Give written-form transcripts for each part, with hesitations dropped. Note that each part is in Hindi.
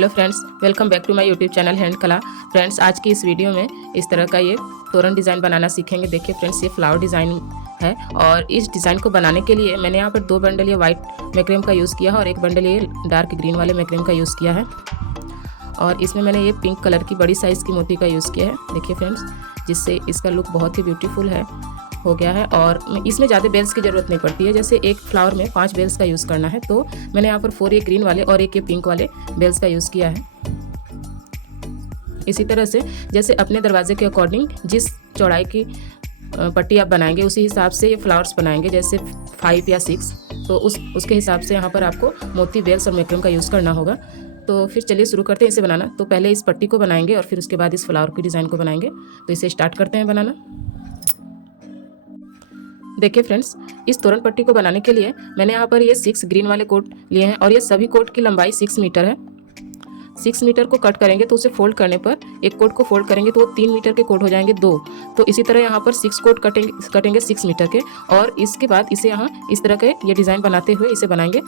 Hello friends, welcome back to my YouTube channel hand कला। फ्रेंड्स, आज की इस वीडियो में इस तरह का ये तोरण डिज़ाइन बनाना सीखेंगे। देखिए फ्रेंड्स, ये फ्लावर डिज़ाइन है और इस डिज़ाइन को बनाने के लिए मैंने यहाँ पर 2 बंडल ये वाइट मैक्रेम का यूज़ किया है और 1 बंडल ये डार्क ग्रीन वाले मैक्रेम का यूज़ किया है। और इसमें मैंने ये पिंक कलर की बड़ी साइज़ की मोती का यूज़ किया है। देखिए फ्रेंड्स, जिससे इसका लुक बहुत ही ब्यूटीफुल हो गया है। और इसमें ज़्यादा बेल्स की ज़रूरत नहीं पड़ती है। जैसे एक फ्लावर में 5 बेल्स का यूज़ करना है, तो मैंने यहाँ पर 4 ये ग्रीन वाले और 1 ये पिंक वाले बेल्स का यूज़ किया है। इसी तरह से जैसे अपने दरवाजे के अकॉर्डिंग जिस चौड़ाई की पट्टी आप बनाएंगे उसी हिसाब से ये फ्लावर्स बनाएंगे। जैसे 5 या 6, तो उसके हिसाब से यहाँ पर आपको मोती, बेल्स और मैक्रेम का यूज़ करना होगा। तो फिर चलिए शुरू करते हैं इसे बनाना। तो पहले इस पट्टी को बनाएंगे और फिर उसके बाद इस फ्लावर की डिज़ाइन को बनाएंगे। तो इसे स्टार्ट करते हैं बनाना। देखिए फ्रेंड्स, इस तोरण पट्टी को बनाने के लिए मैंने यहाँ पर ये 6 ग्रीन वाले कोट लिए हैं और ये सभी कोट की लंबाई 6 मीटर है। 6 मीटर को कट करेंगे तो उसे फोल्ड करने पर, एक कोट को फोल्ड करेंगे तो वो 3 मीटर के कोट हो जाएंगे 2। तो इसी तरह यहाँ पर 6 कोट कटेंगे 6 मीटर के। और इसके बाद इसे यहाँ इस तरह के ये डिज़ाइन बनाते हुए इसे बनाएंगे।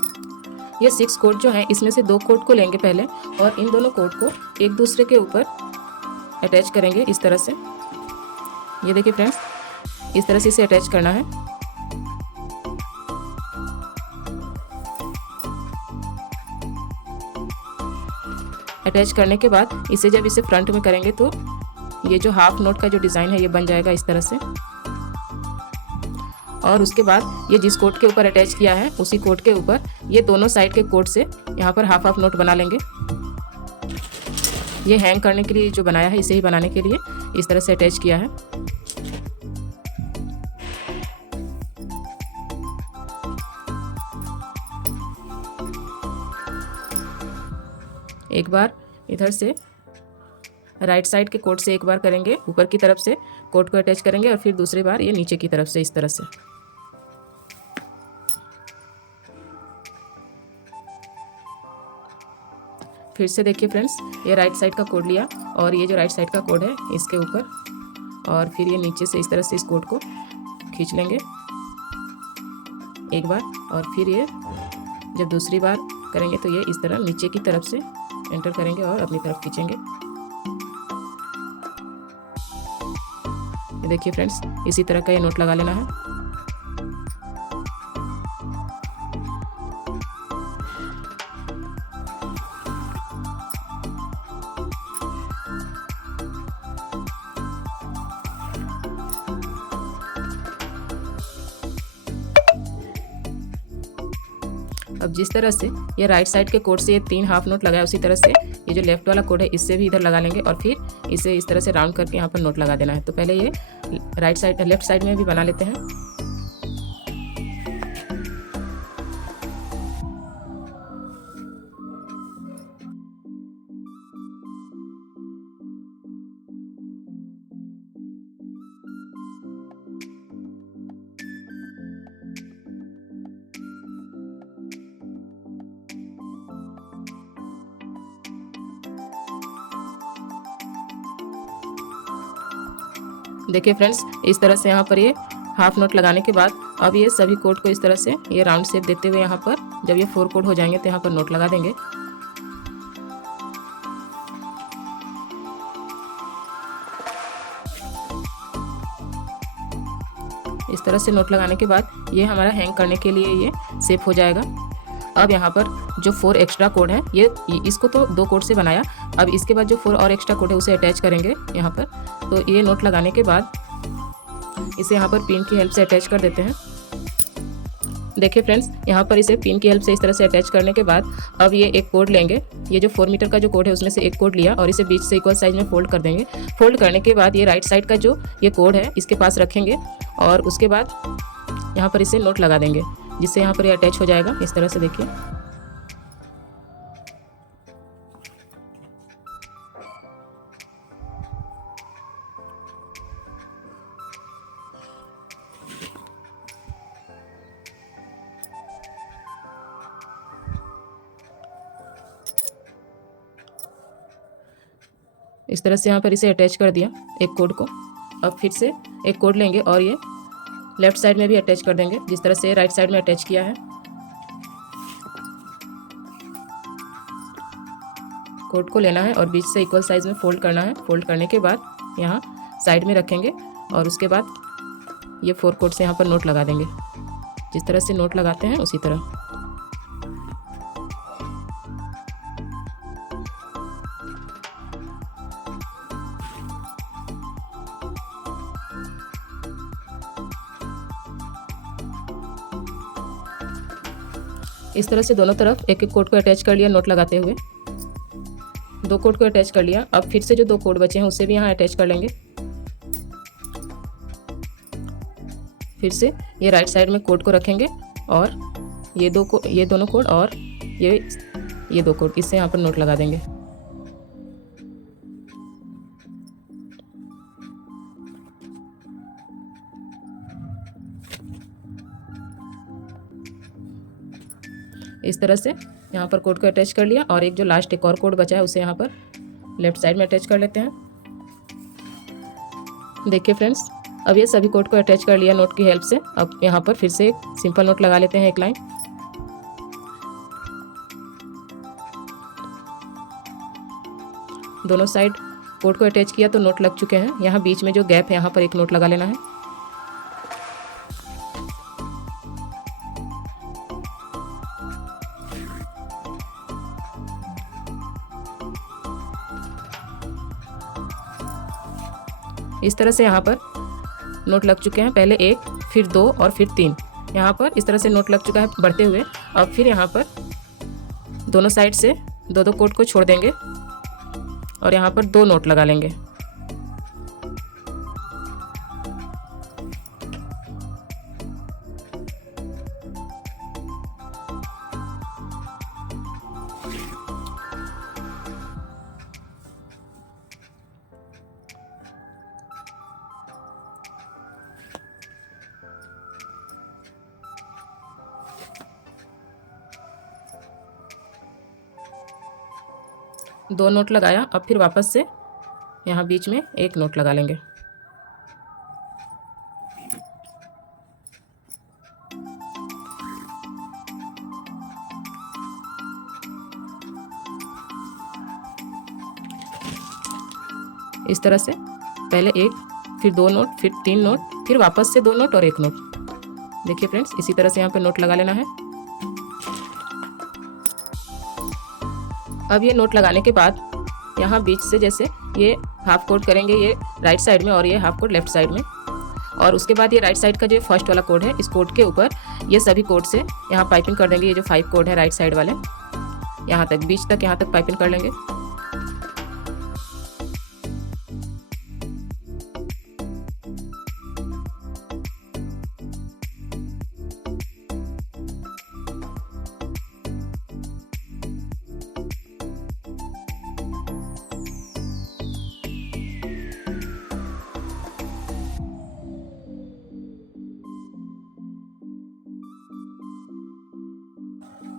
ये 6 कोट जो हैं, इसमें से 2 कोट को लेंगे पहले और इन दोनों कोट को एक दूसरे के ऊपर अटैच करेंगे इस तरह से। ये देखिए फ्रेंड्स, इस तरह से इसे अटैच करना है। अटैच करने के बाद जब इसे फ्रंट में करेंगे तो ये जो हाफ नोट का जो डिज़ाइन है ये बन जाएगा इस तरह से। और उसके बाद ये जिस कोट के ऊपर अटैच किया है उसी कोट के ऊपर ये दोनों साइड के कोट से यहाँ पर हाफ नोट बना लेंगे। ये हैंग करने के लिए जो बनाया है, इसे ही बनाने के लिए इस तरह से अटैच किया है। एक बार इधर से राइट साइड के कोट से एक बार करेंगे, ऊपर की तरफ से कोट को अटैच करेंगे और फिर दूसरी बार ये नीचे की तरफ से इस तरह से। फिर से देखिए फ्रेंड्स, ये राइट साइड का कोड लिया और ये जो राइट साइड का कोड है इसके ऊपर, और फिर ये नीचे से इस तरह से इस कोड को खींच लेंगे एक बार। और फिर ये जब दूसरी बार करेंगे तो ये इस तरह नीचे की तरफ से एंटर करेंगे और अपनी तरफ खींचेंगे। देखिए फ्रेंड्स, इसी तरह का ये नोट लगा लेना है। अब जिस तरह से ये राइट साइड के कोड से ये 3 हाफ नोट लगाया, उसी तरह से ये जो लेफ्ट वाला कोड है इससे भी इधर लगा लेंगे और फिर इसे इस तरह से राउंड करके यहाँ पर नोट लगा देना है। तो पहले ये लेफ्ट साइड में भी बना लेते हैं। देखिए फ्रेंड्स, इस तरह से यहाँ पर ये हाफ नोट लगाने के बाद अब ये सभी कोट को इस तरह से ये राउंड शेप देते हुए यहाँ पर जब ये 4 कोट हो जाएंगे तो यहाँ पर नोट लगा देंगे। इस तरह से नोट लगाने के बाद ये हमारा हैंग करने के लिए ये शेप हो जाएगा। अब यहाँ पर जो 4 एक्स्ट्रा कोड है, ये इसको तो 2 कोड से बनाया, अब इसके बाद जो 4 और एक्स्ट्रा कोड है उसे अटैच करेंगे यहाँ पर। तो ये नोट लगाने के बाद इसे यहाँ पर पिन की हेल्प से अटैच कर देते हैं। देखिए फ्रेंड्स, यहाँ पर इसे पिन की हेल्प से इस तरह से अटैच करने के बाद अब ये एक कोड लेंगे। ये जो 4 मीटर का जो कोड है उसमें से एक कोड लिया और इसे बीच से इक्वल साइज में फोल्ड कर देंगे। फोल्ड करने के बाद ये राइट साइड का जो ये कोड है इसके पास रखेंगे और उसके बाद यहाँ पर इसे नोट लगा देंगे, जिससे यहाँ पर ये अटैच हो जाएगा इस तरह से। देखिए इस तरह से यहाँ पर इसे अटैच कर दिया एक कोड को। अब फिर से एक कोड लेंगे और ये लेफ्ट साइड में भी अटैच कर देंगे, जिस तरह से राइट साइड में अटैच किया है। कोड को लेना है और बीच से इक्वल साइज़ में फोल्ड करना है। फोल्ड करने के बाद यहाँ साइड में रखेंगे और उसके बाद ये 4 कोड से यहाँ पर नोट लगा देंगे। जिस तरह से नोट लगाते हैं उसी तरह। इस तरह से दोनों तरफ एक एक कोड को अटैच कर लिया नोट लगाते हुए। 2 कोड को अटैच कर लिया। अब फिर से जो 2 कोड बचे हैं उसे भी यहाँ अटैच कर लेंगे। फिर से ये राइट साइड में कोड को रखेंगे और ये दोनों कोड और ये 2 कोड इससे यहाँ पर नोट लगा देंगे। इस तरह से यहाँ पर कोड को अटैच कर लिया और एक जो लास्ट एक और कोड बचा है उसे यहाँ पर लेफ्ट साइड में अटैच कर लेते हैं। देखिए फ्रेंड्स, अब ये सभी कोड को अटैच कर लिया नोट की हेल्प से। अब यहाँ पर फिर से एक सिंपल नोट लगा लेते हैं, एक लाइन। दोनों साइड कोड को अटैच किया तो नोट लग चुके हैं। यहाँ बीच में जो गैप है यहाँ पर एक नोट लगा लेना है। इस तरह से यहाँ पर नोट लग चुके हैं। पहले 1, फिर 2 और फिर 3। यहाँ पर इस तरह से नोट लग चुका है बढ़ते हुए। अब फिर यहाँ पर दोनों साइड से 2-2 कोड को छोड़ देंगे और यहाँ पर 2 नोट लगा लेंगे। दो नोट लगाया। अब फिर वापस से यहाँ बीच में एक नोट लगा लेंगे। इस तरह से पहले 1, फिर 2 नोट, फिर 3 नोट, फिर वापस से 2 नोट और 1 नोट। देखिए फ्रेंड्स, इसी तरह से यहाँ पे नोट लगा लेना है। अब ये नोट लगाने के बाद यहाँ बीच से जैसे ये हाफ कोड करेंगे, ये राइट साइड में और ये हाफ कोड लेफ्ट साइड में। और उसके बाद ये राइट साइड का जो फर्स्ट वाला कोड है, इस कोड के ऊपर ये सभी कोड से यहाँ पाइपिंग कर देंगे। ये जो 5 कोड है राइट साइड वाले, यहाँ तक बीच तक यहाँ तक पाइपिंग कर लेंगे।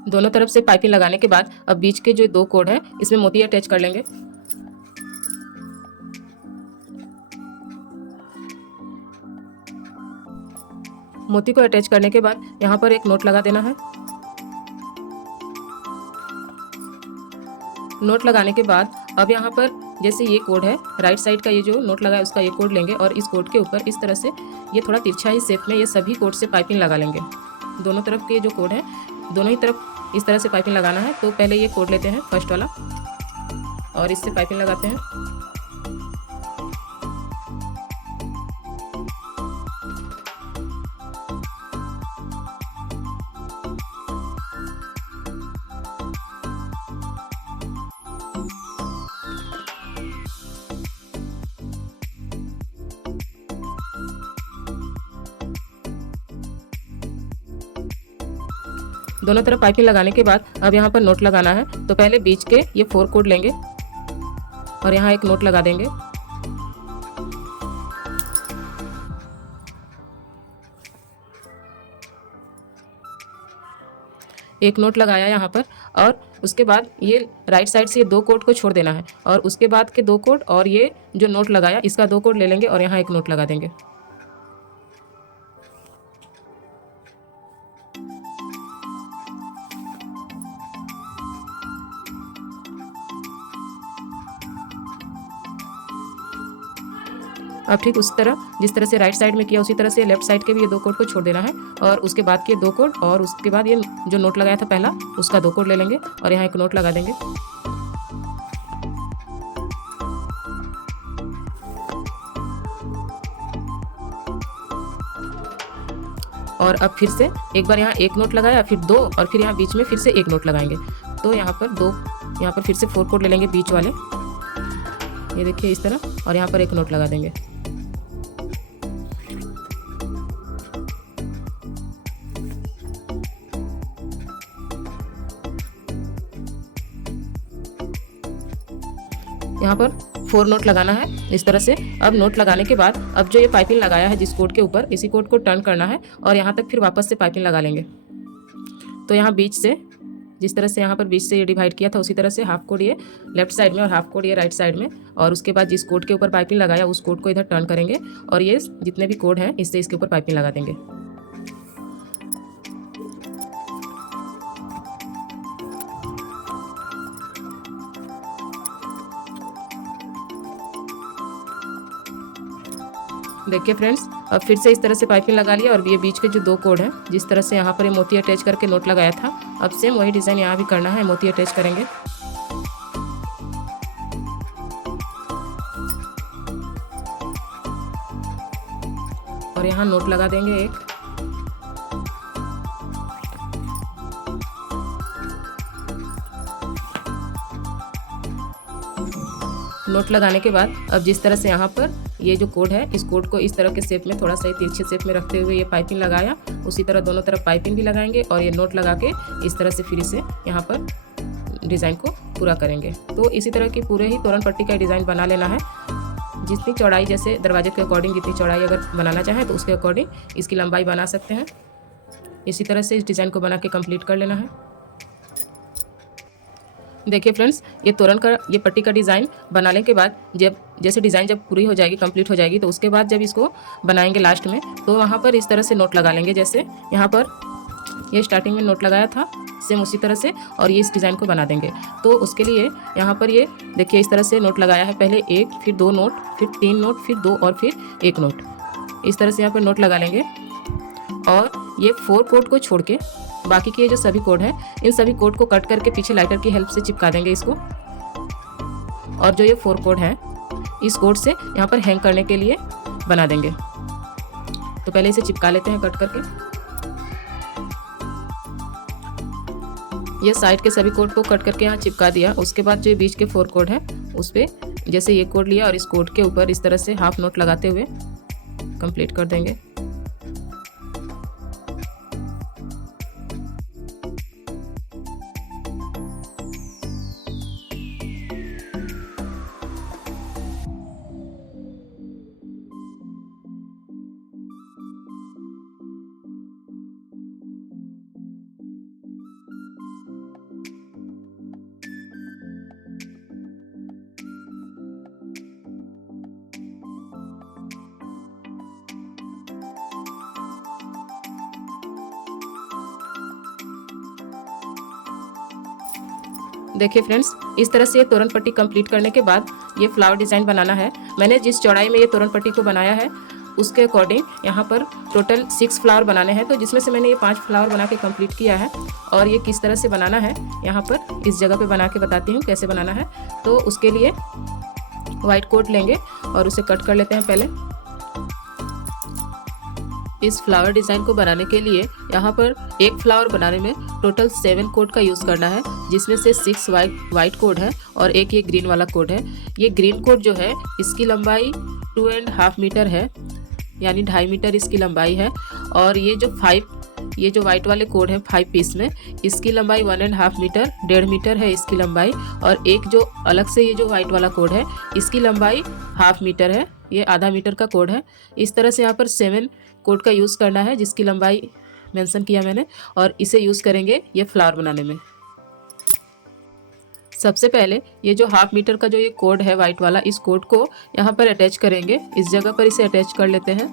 दोनों तरफ से पाइपिंग लगाने के बाद अब बीच के जो 2 कोड है इसमें मोती अटैच कर लेंगे। मोती को अटैच करने के बाद यहाँ पर एक नोट लगा देना है। नोट लगाने के बाद अब यहाँ पर जैसे ये कोड है राइट साइड का, ये जो नोट लगा है उसका ये कोड लेंगे और इस कोड के ऊपर इस तरह से ये थोड़ा तिरछा ही शेप में ये सभी कोड से पाइपिंग लगा लेंगे। दोनों तरफ के जो कोड है दोनों ही तरफ इस तरह से पाइपिंग लगाना है। तो पहले ये कोड लेते हैं फर्स्ट वाला और इससे पाइपिंग लगाते हैं। दोनों तरफ पाइपिंग लगाने के बाद अब यहाँ पर नोट लगाना है। तो पहले बीच के ये 4 कोड लेंगे और यहाँ एक नोट लगा देंगे। एक नोट लगाया यहाँ पर और उसके बाद ये राइट साइड से ये 2 कोड को छोड़ देना है और उसके बाद के 2 कोड और ये जो नोट लगाया इसका 2 कोड ले लेंगे और यहाँ एक नोट लगा देंगे। अब ठीक उस तरह जिस तरह से राइट साइड में किया उसी तरह से लेफ्ट साइड के भी ये 2 कोड को छोड़ देना है और उसके बाद के 2 कोड और उसके बाद ये जो नोट लगाया था पहला उसका 2 कोड ले लेंगे और यहाँ एक नोट लगा देंगे। और अब फिर से एक बार यहाँ एक नोट लगाया, फिर 2 और फिर यहाँ बीच में फिर से एक नोट लगाएंगे। तो यहाँ पर फिर से 4 कोड ले लेंगे बीच वाले, ये देखिए इस तरह, और यहाँ पर एक नोट लगा देंगे। यहाँ पर 4 नोट लगाना है इस तरह से। अब नोट लगाने के बाद अब जो ये पाइपिंग लगाया है जिस कोड के ऊपर, इसी कोड को टर्न करना है और यहाँ तक फिर वापस से पाइपिंग लगा लेंगे। तो यहाँ बीच से जिस तरह से यहाँ पर बीच से ये डिवाइड किया था उसी तरह से हाफ कोड ये लेफ्ट साइड में और हाफ कोड ये राइट साइड में, और उसके बाद जिस कोड के ऊपर पाइपिंग लगाया उस कोड को इधर टर्न करेंगे और ये जितने भी कोड हैं इससे इसके ऊपर पाइपिंग लगा देंगे। देखिए फ्रेंड्स, अब फिर से इस तरह से पाइपिंग लगा लिया और ये बीच के जो 2 कोड हैं जिस तरह से यहाँ पर ये मोती अटैच करके नोट लगाया था, अब सेम वही डिज़ाइन यहाँ भी करना है, मोती अटैच करेंगे। और यहाँ नोट लगा देंगे एक। नोट लगाने के बाद अब जिस तरह से यहाँ पर ये जो कोड है इस कोड को इस तरह के शेप में थोड़ा सा तिरछे शेप में रखते हुए ये पाइपिंग लगाया, उसी तरह दोनों तरफ पाइपिंग भी लगाएंगे और ये नोट लगा के इस तरह से फिर इसे यहाँ पर डिज़ाइन को पूरा करेंगे। तो इसी तरह की पूरे ही तोरण पट्टी का डिज़ाइन बना लेना है। जितनी चौड़ाई, जैसे दरवाजे के अकॉर्डिंग जितनी चौड़ाई अगर बनाना चाहें तो उसके अकॉर्डिंग इसकी लंबाई बना सकते हैं। इसी तरह से इस डिज़ाइन को बना के कंप्लीट कर लेना है। देखिए फ्रेंड्स, ये तोरण का ये पट्टी का डिज़ाइन बनाने के बाद जैसे डिज़ाइन जब पूरी हो जाएगी, कंप्लीट हो जाएगी, तो उसके बाद जब इसको बनाएंगे लास्ट में तो वहाँ पर इस तरह से नोट लगा लेंगे। जैसे यहाँ पर ये स्टार्टिंग में नोट लगाया था सेम उसी तरह से, और ये इस डिज़ाइन को बना देंगे। तो उसके लिए यहाँ पर ये देखिए इस तरह से नोट लगाया है, पहले 1, फिर 2 नोट, फिर 3 नोट, फिर 2 और फिर 1 नोट, इस तरह से यहाँ पर नोट लगा लेंगे। और ये 4 कोड को छोड़ के बाकी के जो सभी कोड हैं इन सभी कोड को कट करके पीछे लाइटर की हेल्प से चिपका देंगे इसको। और जो ये 4 कोड हैं इस कोड से यहाँ पर हैंग करने के लिए बना देंगे। तो पहले इसे चिपका लेते हैं कट करके। ये साइड के सभी कोड को कट करके यहाँ चिपका दिया। उसके बाद जो बीच के 4 कोड हैं उस पर जैसे ये कोड लिया और इस कोड के ऊपर इस तरह से हाफ नोट लगाते हुए कंप्लीट कर देंगे। देखिए फ्रेंड्स, इस तरह से ये तोरण पट्टी कंप्लीट करने के बाद ये फ्लावर डिज़ाइन बनाना है। मैंने जिस चौड़ाई में ये तोरण पट्टी को बनाया है उसके अकॉर्डिंग यहाँ पर टोटल 6 फ्लावर बनाने हैं। तो जिसमें से मैंने ये 5 फ्लावर बना के कंप्लीट किया है। और ये किस तरह से बनाना है यहाँ पर इस जगह पे बना के बताती हूँ कैसे बनाना है। तो उसके लिए वाइट कोट लेंगे और उसे कट कर लेते हैं पहले। इस फ्लावर डिज़ाइन को बनाने के लिए यहाँ पर एक फ्लावर बनाने में टोटल 7 कोड का यूज़ करना है, जिसमें से 6 वाइट कोड है और एक ये ग्रीन वाला कोड है। ये ग्रीन कोड जो है इसकी लंबाई 2.5 मीटर है, यानी 2.5 मीटर इसकी लंबाई है। और ये जो वाइट वाले कोड है 5 पीस में, इसकी लंबाई 1.5 मीटर, 1.5 मीटर है इसकी लंबाई। और एक जो अलग से ये जो वाइट वाला कोड है इसकी लंबाई 1/2 मीटर है, ये आधा मीटर का कोड है। इस तरह से यहाँ पर 7 कोड का यूज़ करना है जिसकी लंबाई मेंशन किया मैंने, और इसे यूज़ करेंगे ये फ्लावर बनाने में। सबसे पहले ये जो 1/2 मीटर का जो ये कोड है वाइट वाला, इस कोड को यहाँ पर अटैच करेंगे। इस जगह पर इसे अटैच कर लेते हैं,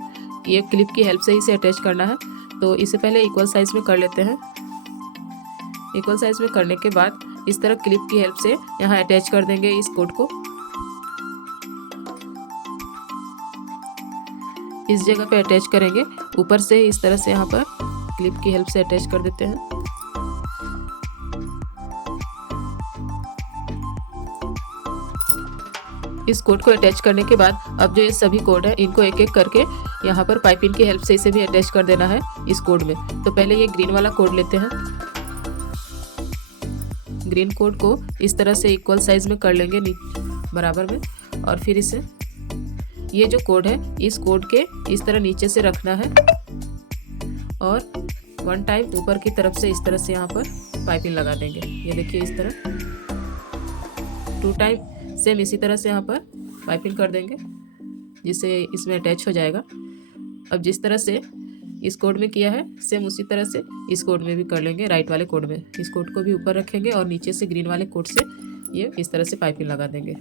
ये क्लिप की हेल्प से इसे अटैच करना है। तो इसे पहले इक्वल साइज़ में कर लेते हैं। इक्वल साइज़ में करने के बाद इस तरह क्लिप की हेल्प से यहाँ अटैच कर देंगे इस कोड को। इस जगह पे अटैच करेंगे। ऊपर से इस तरह से यहाँ पर क्लिप की हेल्प से अटैच कर देते हैं। इस कोड को अटैच करने के बाद अब जो ये सभी कोड है इनको एक एक करके यहाँ पर पाइपिंग की हेल्प से इसे भी अटैच कर देना है इस कोड में। तो पहले ये ग्रीन वाला कोड लेते हैं। ग्रीन कोड को इस तरह से इक्वल साइज में कर लेंगे बराबर में, और फिर इसे ये जो कोड है इस कोड के इस तरह नीचे से रखना है और 1 टाइम ऊपर की तरफ से इस तरह से यहाँ पर पाइपिंग लगा देंगे। ये देखिए इस तरह 2 टाइम सेम इसी तरह से यहाँ पर पाइपिंग कर देंगे जिससे इसमें अटैच हो जाएगा। अब जिस तरह से इस कोड में किया है सेम उसी तरह से इस कोड में भी कर लेंगे। राइट वाले कोड में इस कोड को भी ऊपर रखेंगे और नीचे से ग्रीन वाले कोड से ये इस तरह से पाइपिंग लगा देंगे।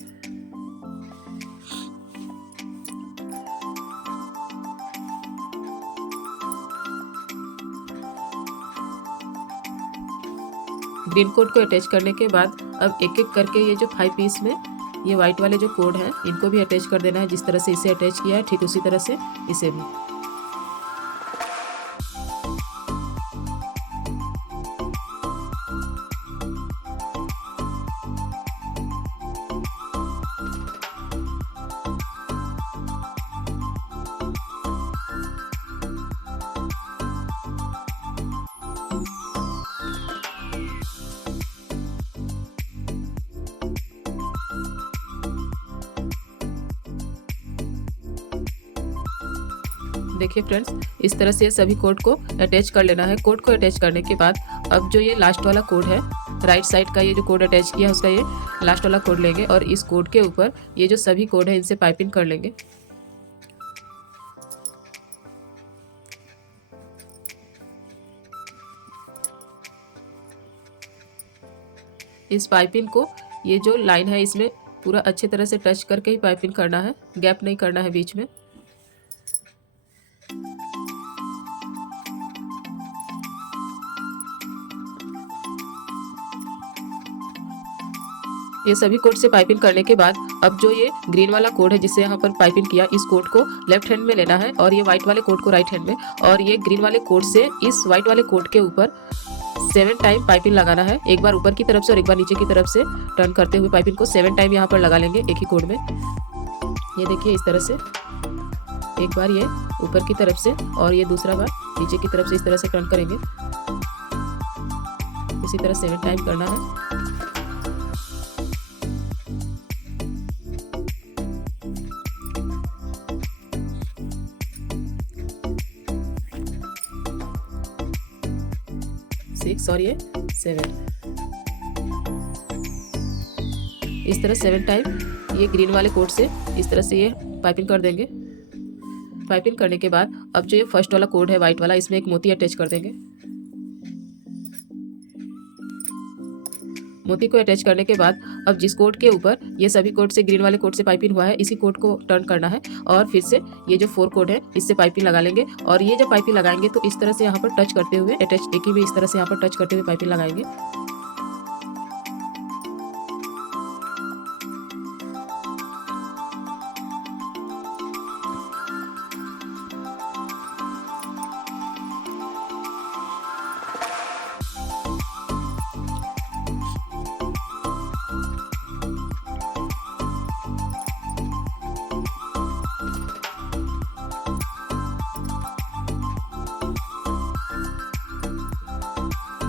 ग्रीन कोड को अटैच करने के बाद अब एक एक करके ये जो 5 पीस में ये वाइट वाले जो कोड हैं इनको भी अटैच कर देना है। जिस तरह से इसे अटैच किया है ठीक उसी तरह से इसे भी। देखिए फ्रेंड्स, इस तरह से सभी कोड को अटैच कर लेना है। कोड को अटैच करने के बाद अब जो ये लास्ट वाला कोड है राइट साइड का, ये जो कोड अटैच किया है उसका ये लास्ट वाला कोड लेंगे और इस कोड के ऊपर ये जो सभी कोड है इनसे पाइपिंग कर लेंगे। इस पाइपिंग को ये जो लाइन है इसमें पूरा अच्छे तरह से टच करके ही पाइपिंग करना है, गैप नहीं करना है बीच में। ये सभी कोड से पाइपिंग करने के बाद अब जो ये ग्रीन वाला कोड है जिससे यहाँ पर पाइपिंग किया, इस कोड को लेफ्ट हैंड में लेना है और ये व्हाइट वाले कोड को राइट हैंड में, और ये ग्रीन वाले कोड से इस व्हाइट वाले कोड के ऊपर 7 टाइम पाइपिंग लगाना है। एक बार ऊपर की तरफ से और एक बार नीचे की तरफ से टर्न करते हुए पाइपिंग को 7 टाइम यहाँ पर लगा लेंगे एक ही कोड में। ये देखिए इस तरह से एक बार ये ऊपर की तरफ से और ये दूसरा बार नीचे की तरफ से इस तरह से टर्न करेंगे। इसी तरह 7 टाइम करना है। और ये 7 इस तरह 7 टाइम ये ग्रीन वाले कोड से इस तरह से ये पाइपिंग कर देंगे। पाइपिंग करने के बाद अब जो ये फर्स्ट वाला कोड है व्हाइट वाला, इसमें एक मोती अटैच कर देंगे। मोती को अटैच करने के बाद अब जिस कोड के ऊपर ये सभी कोड से ग्रीन वाले कोड से पाइपिंग हुआ है इसी कोड को टर्न करना है और फिर से ये जो 4 कोड है इससे पाइपिंग लगा लेंगे। और ये जब पाइपिंग लगाएंगे तो इस तरह से यहाँ पर टच करते हुए अटैच, एक ही भी इस तरह से यहाँ पर टच करते हुए पाइपिंग लगाएंगे।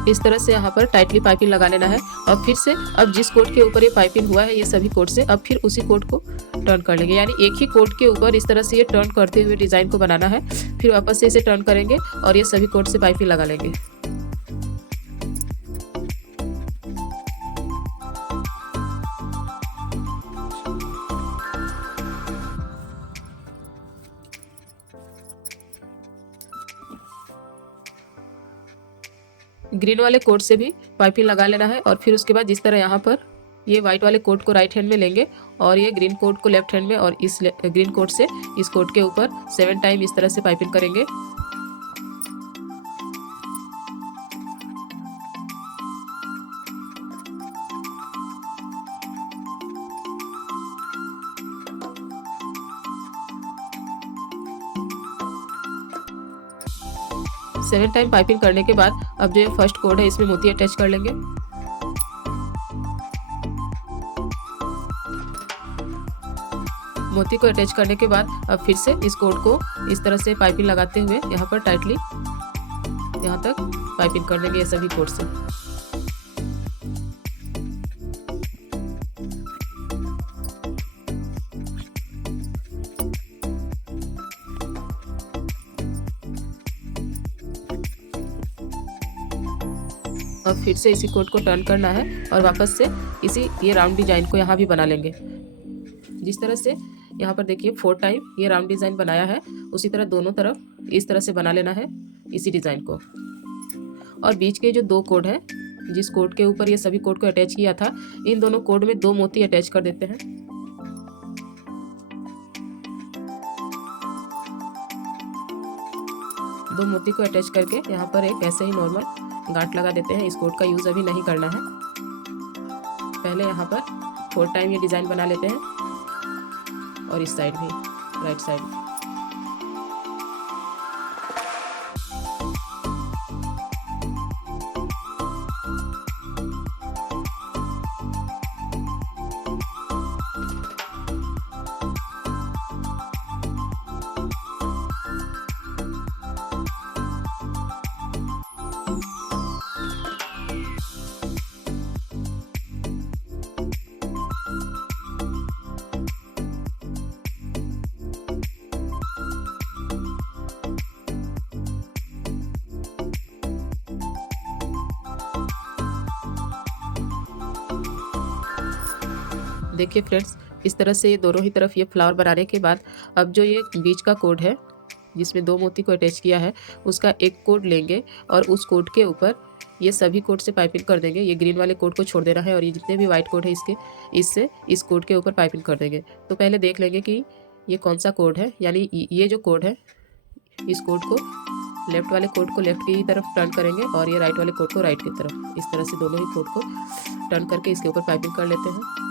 इस तरह से यहाँ पर टाइटली पाइपिंग लगा लेना है और फिर से अब जिस कोड के ऊपर ये पाइपिंग हुआ है ये सभी कोड से अब फिर उसी कोड को टर्न कर लेंगे। यानी एक ही कोड के ऊपर इस तरह से ये टर्न करते हुए डिज़ाइन को बनाना है, फिर वापस से इसे टर्न करेंगे और ये सभी कोड से पाइपिंग लगा लेंगे। ग्रीन वाले कोड से भी पाइपिंग लगा लेना है और फिर उसके बाद जिस तरह यहाँ पर ये वाइट वाले कोड को राइट हैंड में लेंगे और ये ग्रीन कोड को लेफ्ट हैंड में और इस ग्रीन कोड से इस कोड के ऊपर 7 टाइम इस तरह से पाइपिंग करेंगे। 7 टाइम पाइपिंग करने के बाद अब जो ये फर्स्ट कोड है इसमें मोती अटैच कर लेंगे। मोती को अटैच करने के बाद अब फिर से इस कोड को इस तरह से पाइपिंग लगाते हुए यहाँ पर टाइटली यहाँ तक पाइपिंग कर देंगे ये सभी कोड से। अब फिर से इसी कोड को टर्न करना है और वापस से इसी ये राउंड डिजाइन को यहाँ भी बना लेंगे। जिस तरह से यहाँ पर देखिए 4 टाइम ये राउंड डिज़ाइन बनाया है, उसी तरह दोनों तरफ इस तरह से बना लेना है इसी डिज़ाइन को। और बीच के जो 2 कोड है, जिस कोड के ऊपर ये सभी कोड को अटैच किया था, इन दोनों कोड में 2 मोती अटैच कर देते हैं। दो मोती को अटैच करके यहाँ पर एक ऐसे ही नॉर्मल गांठ लगा देते हैं। इस कोड का यूज़ अभी नहीं करना है। पहले यहाँ पर 4 टाइम ये डिज़ाइन बना लेते हैं और इस साइड भी, राइट साइड। देखिए फ्रेंड्स, इस तरह से ये दोनों ही तरफ ये फ्लावर बनाने के बाद अब जो ये बीच का कोड है जिसमें 2 मोती को अटैच किया है, उसका एक कोड लेंगे और उस कोड के ऊपर ये सभी कोड से पाइपिंग कर देंगे। ये ग्रीन वाले कोड को छोड़ देना है और ये जितने भी वाइट कोड है इससे इस कोड के ऊपर पाइपिंग कर देंगे। तो पहले देख लेंगे कि ये कौन सा कोड है, यानी ये जो कोड है, इस कोड को लेफ्ट वाले कोड को लेफ्ट की तरफ टर्न करेंगे और ये राइट वाले कोड को राइट की तरफ। इस तरह से दोनों ही कोड को टर्न करके इसके ऊपर पाइपिंग कर लेते हैं।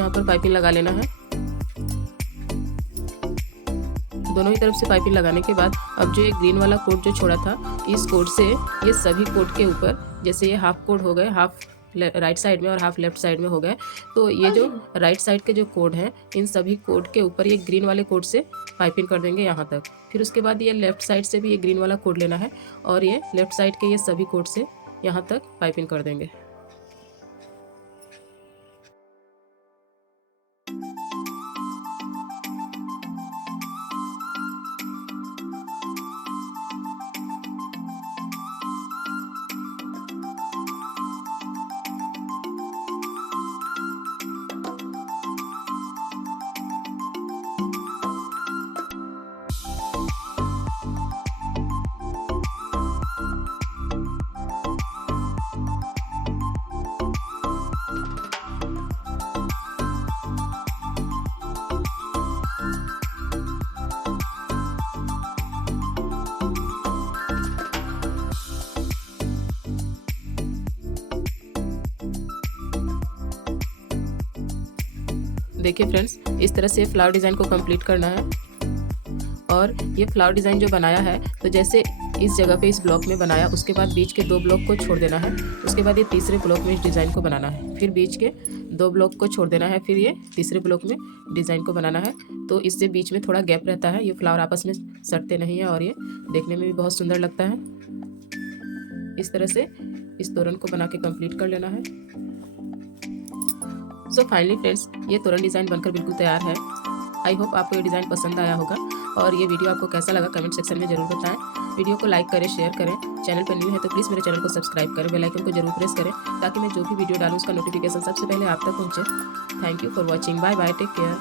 यहाँ पर पाइपिंग लगा लेना है। दोनों ही तरफ से पाइपिंग लगाने के बाद अब जो ये ग्रीन वाला कोड जो छोड़ा था, इस कोड से ये सभी कोड के ऊपर, जैसे ये हाफ कोड हो गए, हाफ राइट साइड में और हाफ लेफ्ट साइड में हो गए, तो ये जो राइट साइड के जो कोड हैं, इन सभी कोड के ऊपर ये ग्रीन वाले कोड से पाइपिंग कर देंगे यहाँ तक। फिर उसके बाद ये लेफ्ट साइड से भी ये ग्रीन वाला कोड लेना है और ये लेफ्ट साइड के ये सभी कोड से यहाँ तक पाइपिंग कर देंगे। देखिए फ्रेंड्स, इस तरह से फ्लावर डिज़ाइन को कंप्लीट करना है। और ये फ्लावर डिज़ाइन जो बनाया है, तो जैसे इस जगह पे इस ब्लॉक में बनाया, उसके बाद बीच के 2 ब्लॉक को छोड़ देना है। उसके बाद ये तीसरे ब्लॉक में इस डिज़ाइन को बनाना है, फिर बीच के 2 ब्लॉक को छोड़ देना है, फिर ये तीसरे ब्लॉक में डिज़ाइन को बनाना है। तो इससे बीच में थोड़ा गैप रहता है, ये फ्लावर आपस में सटते नहीं हैं और ये देखने में भी बहुत सुंदर लगता है। इस तरह से इस तोरण को बना के कंप्लीट कर लेना है। सो फाइनली फ्रेंड्स, ये तोरण डिज़ाइन बनकर बिल्कुल तैयार है। आई होप आपको ये डिज़ाइन पसंद आया होगा और ये वीडियो आपको कैसा लगा कमेंट सेक्शन में ज़रूर बताएं। वीडियो को लाइक करें, शेयर करें। चैनल पर न्यू है तो प्लीज़ मेरे चैनल को सब्सक्राइब करें, बेल आइकन को जरूर प्रेस करें ताकि मैं जो भी वीडियो डालूँ उसका नोटिफिकेशन सबसे पहले आप तक पहुँचे। Thank you for watching. Bye bye, take care.